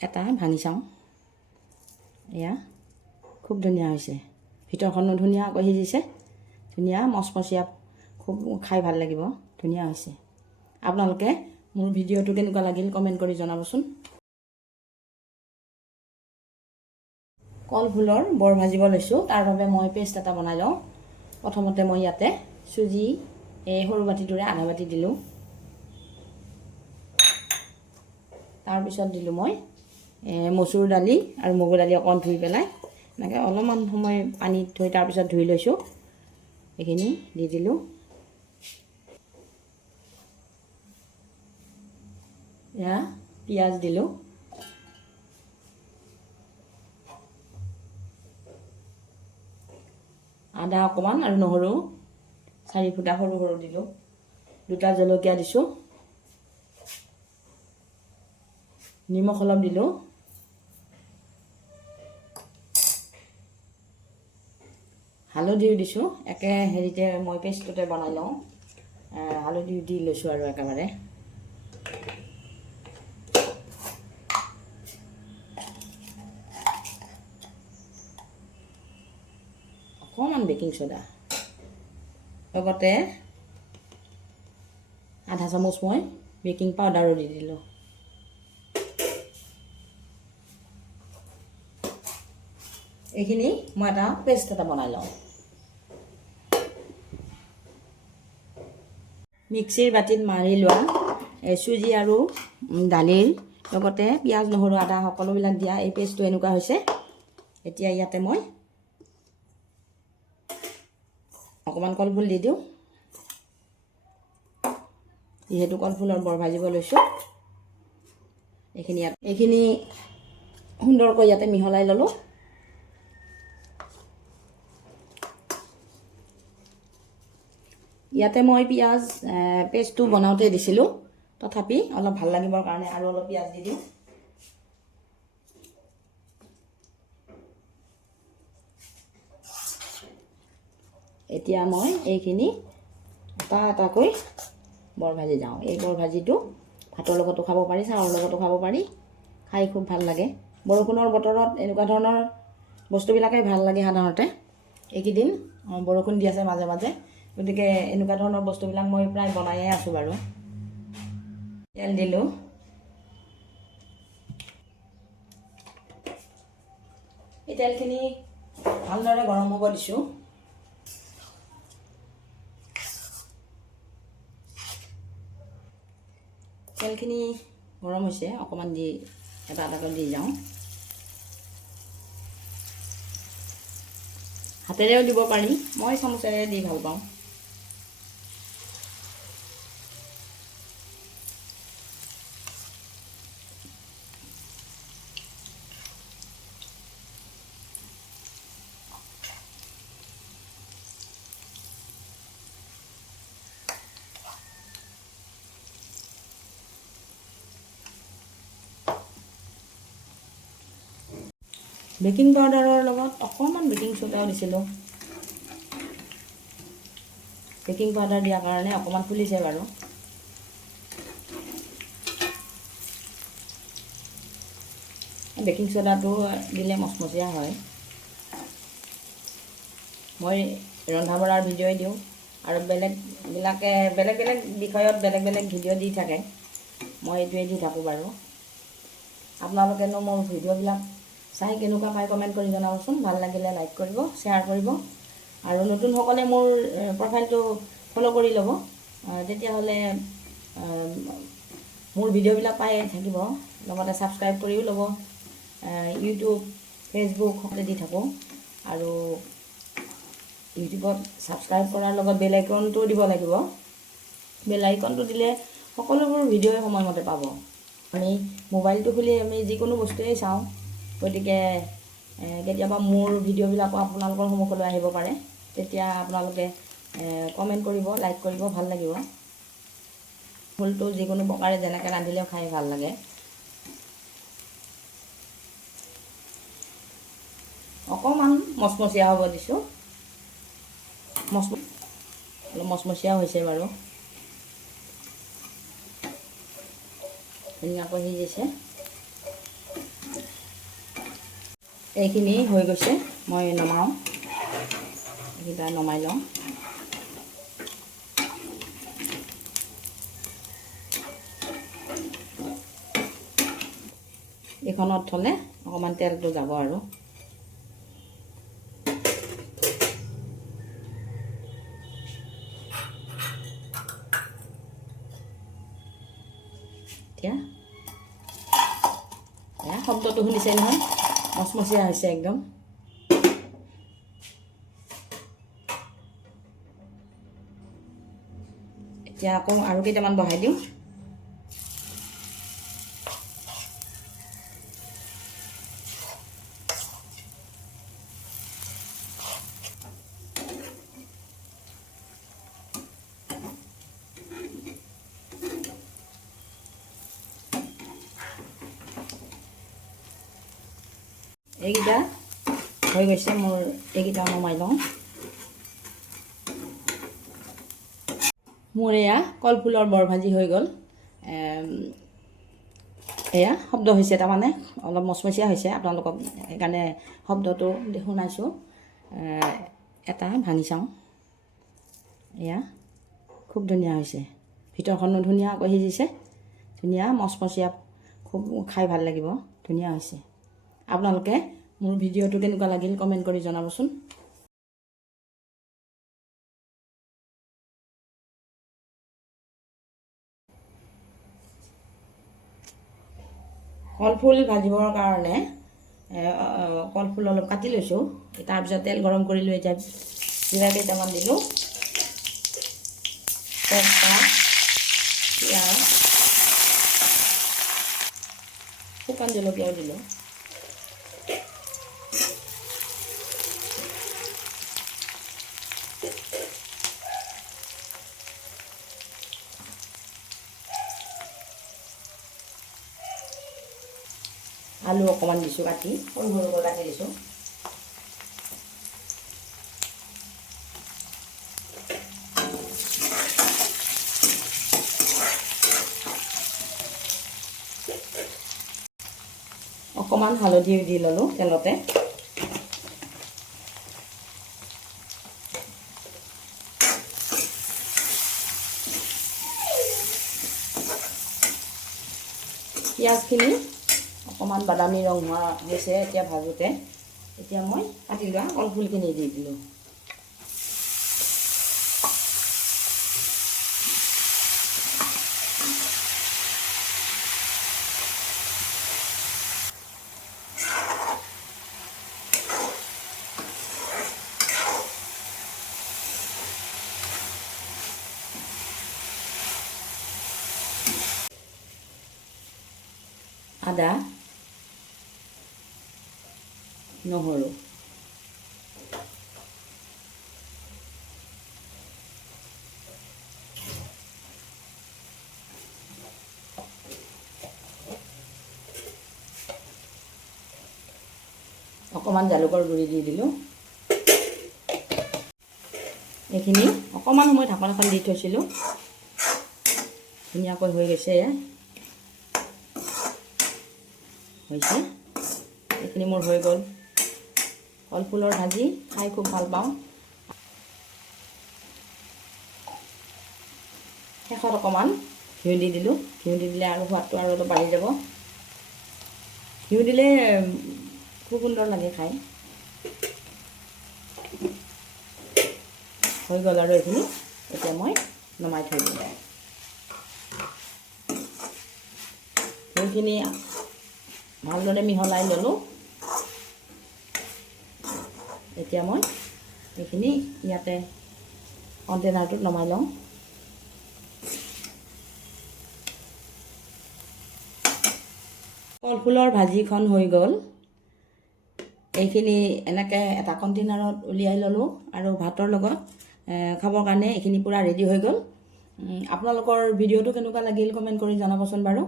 এটা ভাঙি চাওঁ। এয়া খুব ধুনীয়া হৈছে, ভিতৰখনো ধুনীয়াকৈ সিজিছে, ধুনীয়া মচমচীয়া, খুব খাই ভাল লাগিব, ধুনীয়া হৈছে। আপোনালোকে মোৰ ভিডিঅ'টো কেনেকুৱা লাগিল কমেণ্ট কৰি জনাবচোন। কলফুলৰ বৰ ভাজিব লৈছোঁ, তাৰ বাবে মই পেষ্ট এটা বনাই লওঁ। প্ৰথমতে মই ইয়াতে চুজি এই সৰু বাতিটোৰে আধা বাতি দিলোঁ। তাৰপিছত দিলোঁ মই মচুৰ দালি আৰু মগু দালি অকণ ধুই পেলাই এনেকৈ অলপমান সময় পানীত থৈ তাৰপিছত ধুই লৈছোঁ, এইখিনি দি দিলোঁ। এয়া পিঁয়াজ দিলোঁ, আদা অকণমান আৰু নহৰু 4 ফুটা সৰু সৰু দিলোঁ, 2টা জলকীয়া দিছোঁ, নিমখ অলপ দিলোঁ, হালধিও দিছোঁ, একে হেৰিতে মই পেষ্টটোতে বনাই লওঁ, হালধি দি লৈছোঁ আৰু একেবাৰে। অকণমান বেকিং চ'ডা, লগতে আধা চামুচ মই বেকিং পাউডাৰো দি দিলোঁ। এইখিনি মই এটা পেষ্ট এটা বনাই লওঁ। মিক্সিৰ বাতিত মাৰি লোৱা চুজি আৰু দালিৰ লগতে পিঁয়াজ নহৰু আদা সকলোবিলাক দিয়া এই পেষ্টটো এনেকুৱা হৈছে। এতিয়া ইয়াতে মই অকণমান কলফুল দি দিওঁ, যিহেতু কলফুলৰ বৰ ভাজিব লৈছোঁ। এইখিনি সুন্দৰকৈ ইয়াতে মিহলাই ল'লোঁ। ইয়াতে মই পিঁয়াজ পেষ্টটো বনাওঁতে দিছিলোঁ, তথাপি অলপ ভাল লাগিবৰ কাৰণে আৰু অলপ পিঁয়াজ দি দিওঁ। এতিয়া মই এইখিনি এটা এটাকৈ বৰ ভাজি যাওঁ। এই বৰ ভাজিটো ভাতৰ লগতো খাব পাৰি, চাহৰ লগতো খাব পাৰি, খাই খুব ভাল লাগে। বৰষুণৰ বতৰত এনেকুৱা ধৰণৰ বস্তুবিলাকেই ভাল লাগে সাধাৰণতে। এইকেইদিন বৰষুণ দি আছে মাজে মাজে, গতিকে এনেকুৱা ধৰণৰ বস্তুবিলাক মই প্ৰায় বনায়ে আছোঁ বাৰু। তেল দিলোঁ, এই তেলখিনি ভালদৰে গৰম হ'ব দিছোঁ। তেলখিনি গৰম হৈছে, অকণমান দি এটা এটাকৈ দি যাওঁ। হাতেৰেও দিব পাৰি, মই চামুচেৰে দি ভাল পাওঁ। বেকিং পাউডাৰৰ লগত অকণমান বেকিং চ'ডাও দিছিলোঁ। বেকিং পাউডাৰ দিয়াৰ কাৰণে অকণমান ফুলিছে বাৰু। বেকিং চ'ডাটো দিলে মচমচীয়া হয়। মই ৰন্ধা বঢ়াৰ ভিডিঅ'ই দিওঁ আৰু বেলেগ বেলেগ বিষয়ত বেলেগ বেলেগ ভিডিঅ' দি থাকে, মই এইটোৱে দি থাকোঁ বাৰু। আপোনালোকেনো মোৰ ভিডিঅ'বিলাক চাই কেনেকুৱা পাই কমেণ্ট কৰি জনাবচোন। ভাল লাগিলে লাইক কৰিব, শ্বেয়াৰ কৰিব আৰু নতুনসকলে মোৰ প্ৰফাইলটো ফ'ল' কৰি ল'ব, তেতিয়াহ'লে মোৰ ভিডিঅ'বিলাক পাই থাকিব। লগতে ছাবস্ক্ৰাইব কৰিও ল'ব। ইউটিউব ফেচবুক সকলোতে দি থাকোঁ আৰু ইউটিউবত ছাবস্ক্ৰাইব কৰাৰ লগত বেল আইকনটোও দিব লাগিব। বেল আইকনটো দিলে সকলোবোৰ ভিডিঅ'ই সময়মতে পাব। আমি মোবাইলটো খুলি আমি যিকোনো বস্তুৱেই চাওঁ, গতিকে কেতিয়াবা মোৰ ভিডিঅ'বিলাকো আপোনালোকৰ সন্মুখলৈ আহিব পাৰে, তেতিয়া আপোনালোকে কমেণ্ট কৰিব, লাইক কৰিব, ভাল লাগিব। ফুলটো যিকোনো প্ৰকাৰে যেনেকৈ ৰান্ধিলেও খাই ভাল লাগে। অকণমান মচমচীয়া হ'ব দিছোঁ, অলপ মচমচীয়া হৈছে বাৰু, ধুনীয়াকৈ সিজিছে। এইখিনি হৈ গৈছে, মই নমাওঁ, এইকেইটা নমাই লওঁ। এইখনত থ'লে অকণমান তেলটো যাব আৰু। এতিয়া শব্দটো শুনিছে নহয়, মচমচীয়া হৈছে একদম। এতিয়া আকৌ আৰু কেইটামান বহাই দিওঁ। এইকেইটা হৈ গৈছে মোৰ, এইকেইটা নমাই লওঁ। মোৰ এয়া কলফুলৰ বৰ ভাজি হৈ গ'ল। এয়া শব্দ হৈছে, তাৰমানে অলপ মচমচীয়া হৈছে, আপোনালোকক সেইকাৰণে শব্দটো শুনাইছোঁ। এটা ভাঙি চাওঁ, এয়া খুব ধুনীয়া হৈছে, ভিতৰখনো ধুনীয়াকৈ সিজিছে, ধুনীয়া মচমচীয়া, খুব খাই ভাল লাগিব, ধুনীয়া হৈছে। আপোনালোকে মোৰ ভিডিঅ'টো কেনেকুৱা লাগিল কমেণ্ট কৰি জনাবচোন। কলফুল ভাজিবৰ কাৰণে কলফুল অলপ কাটি লৈছোঁ, তাৰপিছত তেল গৰম কৰি লৈ এতিয়া জিৰা কেইটামান দিলোঁ, তেজপাত, পিঁয়াজ, শুকান জলকীয়াও দিলোঁ। আলু অকণমান দিছোঁ কাটি, সৰু সৰুকৈ কাটি দিছোঁ। অকণমান হালধি দি ল'লোঁ তেলতে। পিঁয়াজখিনি অকণমান বাদামী ৰং হোৱা হৈছে এতিয়া ভাজোঁতে। এতিয়া মই কাটি লোৱা কলফুলখিনি দি দিলোঁ। আদা, নহৰু, অকণমান জালুকৰ গুড়ি দি দিলোঁ। এইখিনি অকণমান সময় ঢাকন এখন দি থৈছিলোঁ, ধুনীয়াকৈ হৈ গৈছে। হৈছে, এইখিনি মোৰ হৈ গ'ল। কলফুলৰ ভাজি খাই খুব ভাল পাওঁ। শেষত অকণমান ঘিউ দি দিলোঁ, ঘিউ দি দিলে আৰু সোৱাদটো আৰু অলপ বাঢ়ি যাব। ঘিউ দিলে খুব সুন্দৰ লাগে খাই। হৈ গ'ল আৰু এইখিনি, এতিয়া মই নমাই থৈ দিওঁ। সেইখিনি ভালদৰে মিহলাই ল'লোঁ। এতিয়া মই এইখিনি ইয়াতে কণ্টেইনাৰটোত নমাই লওঁ। কলফুলৰ ভাজিখন হৈ গ'ল। এইখিনি এনেকৈ এটা কণ্টেইনাৰত উলিয়াই ল'লোঁ আৰু ভাতৰ লগত খাবৰ কাৰণে এইখিনি পূৰা ৰেডি হৈ গ'ল। আপোনালোকৰ ভিডিঅ'টো কেনেকুৱা লাগিল কমেণ্ট কৰি জনাবচোন বাৰু।